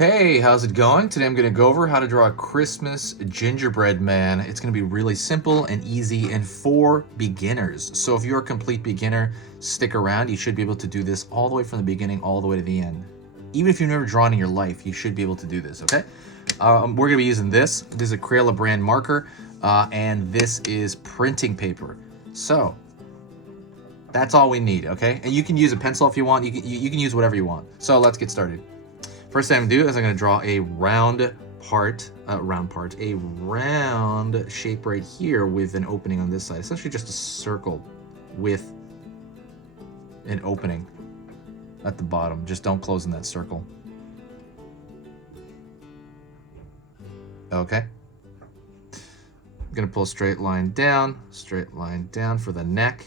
Hey, how's it going? Today I'm going to go over how to draw a Christmas gingerbread man. It's going to be really simple and easy and for beginners. So if you're a complete beginner, stick around. You should be able to do this all the way from the beginning all the way to the end. Even if you've never drawn in your life, you should be able to do this, okay? We're going to be using this. This is a Crayola brand marker, and this is printing paper. So that's all we need, okay? And you can use a pencil if you want. You can use whatever you want. So let's get started. First thing I'm gonna do is I'm gonna draw a round shape right here with an opening on this side. Essentially just a circle with an opening at the bottom. Just don't close in that circle. Okay. I'm gonna pull a straight line down for the neck.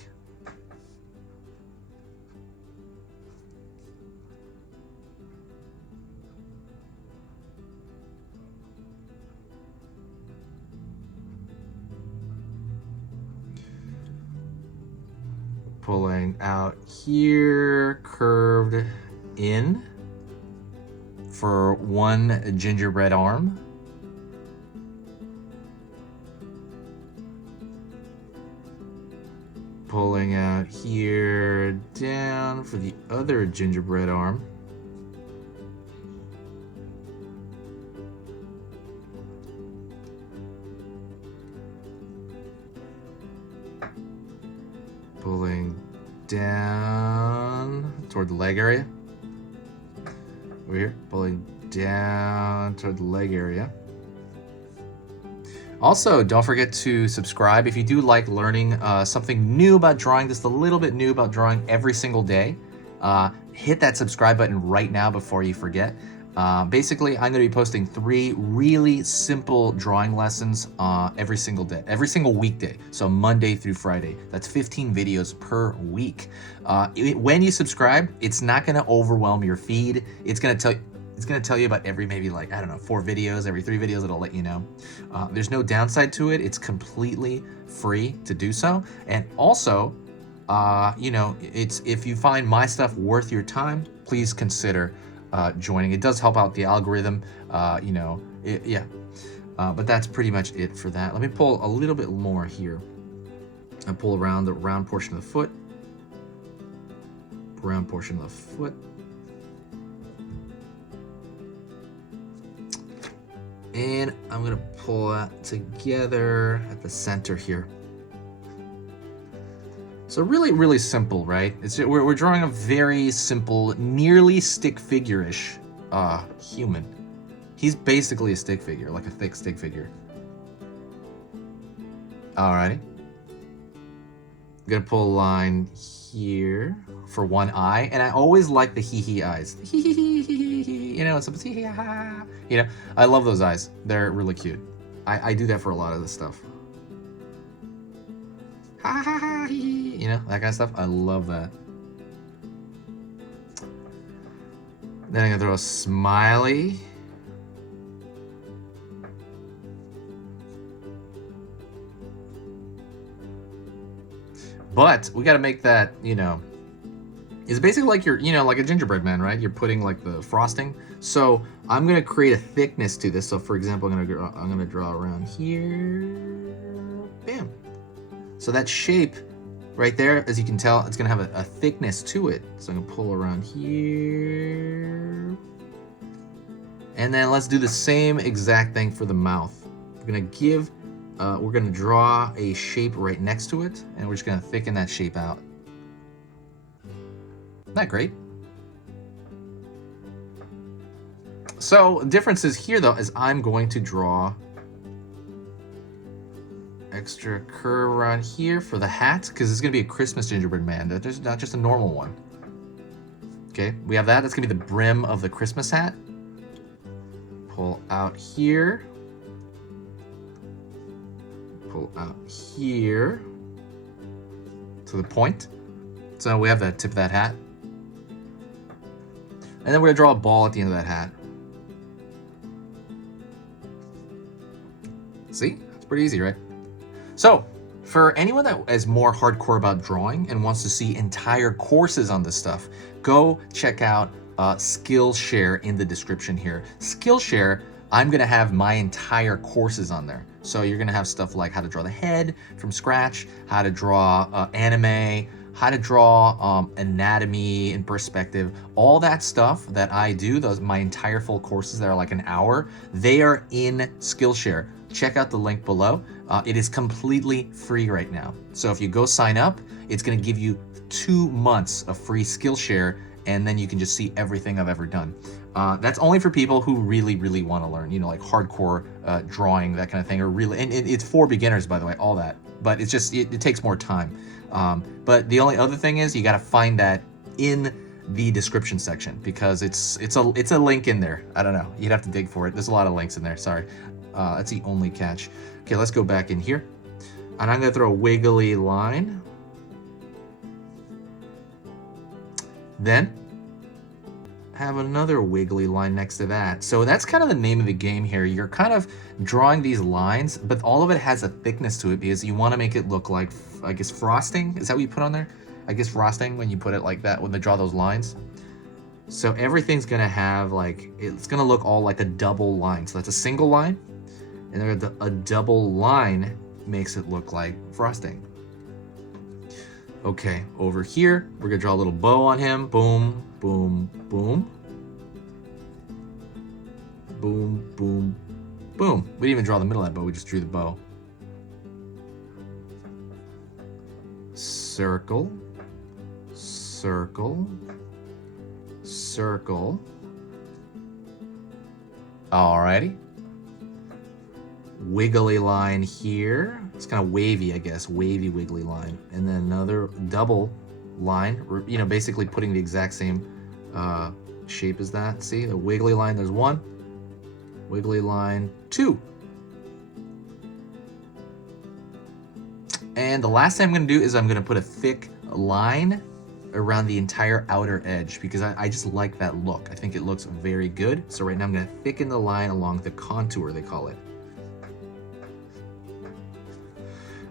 Pulling out here, curved in for one gingerbread arm. Pulling out here, down for the other gingerbread arm. Pulling down toward the leg area. Over here, pulling down toward the leg area. Also, don't forget to subscribe if you do like learning something new about drawing, just a little bit new about drawing every single day. Hit that subscribe button right now before you forget. Basically, I'm going to be posting 3 really simple drawing lessons every single day, every single weekday. So Monday through Friday. That's 15 videos per week. When you subscribe, it's not going to overwhelm your feed. It's going to tell you about every maybe 4 videos, every 3 videos. It'll let you know. There's no downside to it. It's completely free to do so. And also, it's if you find my stuff worth your time, please consider joining. It does help out the algorithm, but that's pretty much it for that. Let me pull a little bit more here. I pull around the round portion of the foot, and I'm gonna pull that together at the center here. So really, really simple, right? We're drawing a very simple, nearly stick figure-ish human. He's basically a stick figure, like a thick stick figure. Alrighty. I'm gonna pull a line here for one eye, and I always like the hee-hee eyes. I love those eyes. They're really cute. I do that for a lot of this stuff. That kind of stuff. I love that. Then I'm gonna throw a smiley. But we gotta make that, it's basically like like a gingerbread man, right? You're putting like the frosting. So I'm gonna create a thickness to this. So for example, I'm gonna draw around here. Bam. So that shape right there, as you can tell, it's gonna have a thickness to it. So I'm gonna pull around here. And then let's do the same exact thing for the mouth. We're gonna draw a shape right next to it, and we're just gonna thicken that shape out. Isn't that great? So the difference is here though, is I'm going to draw extra curve around here for the hat, because it's gonna be a Christmas gingerbread man. There's not just a normal one. Okay, we have that. That's gonna be the brim of the Christmas hat. Pull out here. Pull out here to the point. So we have the tip of that hat. And then we're gonna draw a ball at the end of that hat. See? It's pretty easy, right? So, for anyone that is more hardcore about drawing and wants to see entire courses on this stuff, go check out Skillshare in the description here. Skillshare, I'm gonna have my entire courses on there. So you're gonna have stuff like how to draw the head from scratch, how to draw anime, how to draw anatomy and perspective, all that stuff that I do, my entire full courses that are like an hour, they are in Skillshare. Check out the link below. It is completely free right now. So if you go sign up, it's gonna give you 2 months of free Skillshare, and then you can just see everything I've ever done. That's only for people who really, really want to learn, you know, like hardcore drawing, that kind of thing, or really, and it's for beginners, by the way, all that. But it's just, it takes more time. But the only other thing is you got to find that in the description section, because it's a link in there. I don't know. You'd have to dig for it. There's a lot of links in there. Sorry. That's the only catch. Okay, let's go back in here. And I'm going to throw a wiggly line. Then have another wiggly line next to that. So that's kind of the name of the game here. You're kind of drawing these lines, but all of it has a thickness to it because you want to make it look like, I guess, frosting. Is that what you put on there? I guess frosting, when you put it like that, when they draw those lines. So everything's gonna have like, it's gonna look all like a double line. So that's a single line, and then a double line makes it look like frosting. Okay, over here, we're gonna draw a little bow on him. Boom, boom, boom. Boom, boom, boom. We didn't even draw the middle of that bow, we just drew the bow. Circle, circle, circle. Alrighty. Wiggly line here. It's kind of wavy, I guess. Wavy, wiggly line. And then another double line, you know, basically putting the exact same shape as that. See, the wiggly line, there's one. Wiggly line, two. And the last thing I'm going to do is I'm going to put a thick line around the entire outer edge, because I just like that look. I think it looks very good. So right now I'm going to thicken the line along the contour, they call it.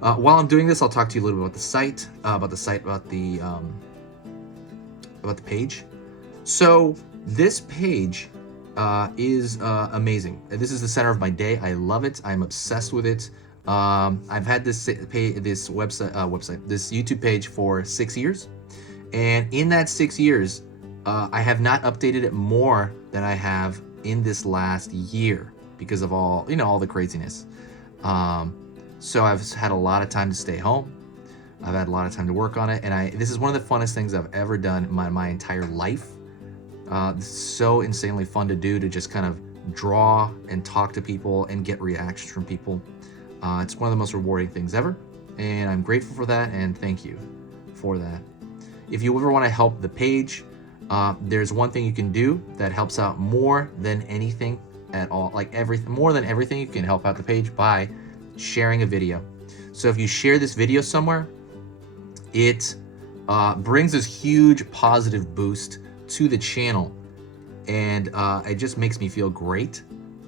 While I'm doing this, I'll talk to you a little bit about the page. So this page is amazing. This is the center of my day. I love it. I'm obsessed with it. I've had this YouTube page for 6 years, and in that 6 years, I have not updated it more than I have in this last year because of all the craziness. So I've had a lot of time to stay home. I've had a lot of time to work on it, and this is one of the funnest things I've ever done in my entire life. This is so insanely fun to do, to just kind of draw and talk to people and get reactions from people. It's one of the most rewarding things ever, and I'm grateful for that, and thank you for that. If you ever want to help the page, there's one thing you can do that helps out more than anything at all, more than everything. You can help out the page by sharing a video. So if you share this video somewhere, it brings this huge positive boost to the channel, and it just makes me feel great.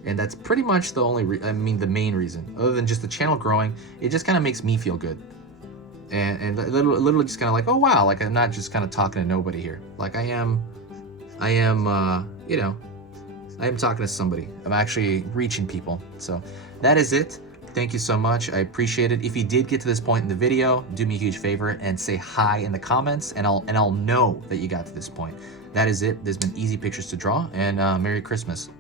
And that's pretty much the the main reason. Other than just the channel growing, it just kind of makes me feel good. And literally just kind of like, oh wow, like I'm not just kind of talking to nobody here. Like I am talking to somebody. I'm actually reaching people. So that is it. Thank you so much. I appreciate it. If you did get to this point in the video, do me a huge favor and say hi in the comments, and I'll know that you got to this point. That is it. There's been easy pictures to draw, and Merry Christmas.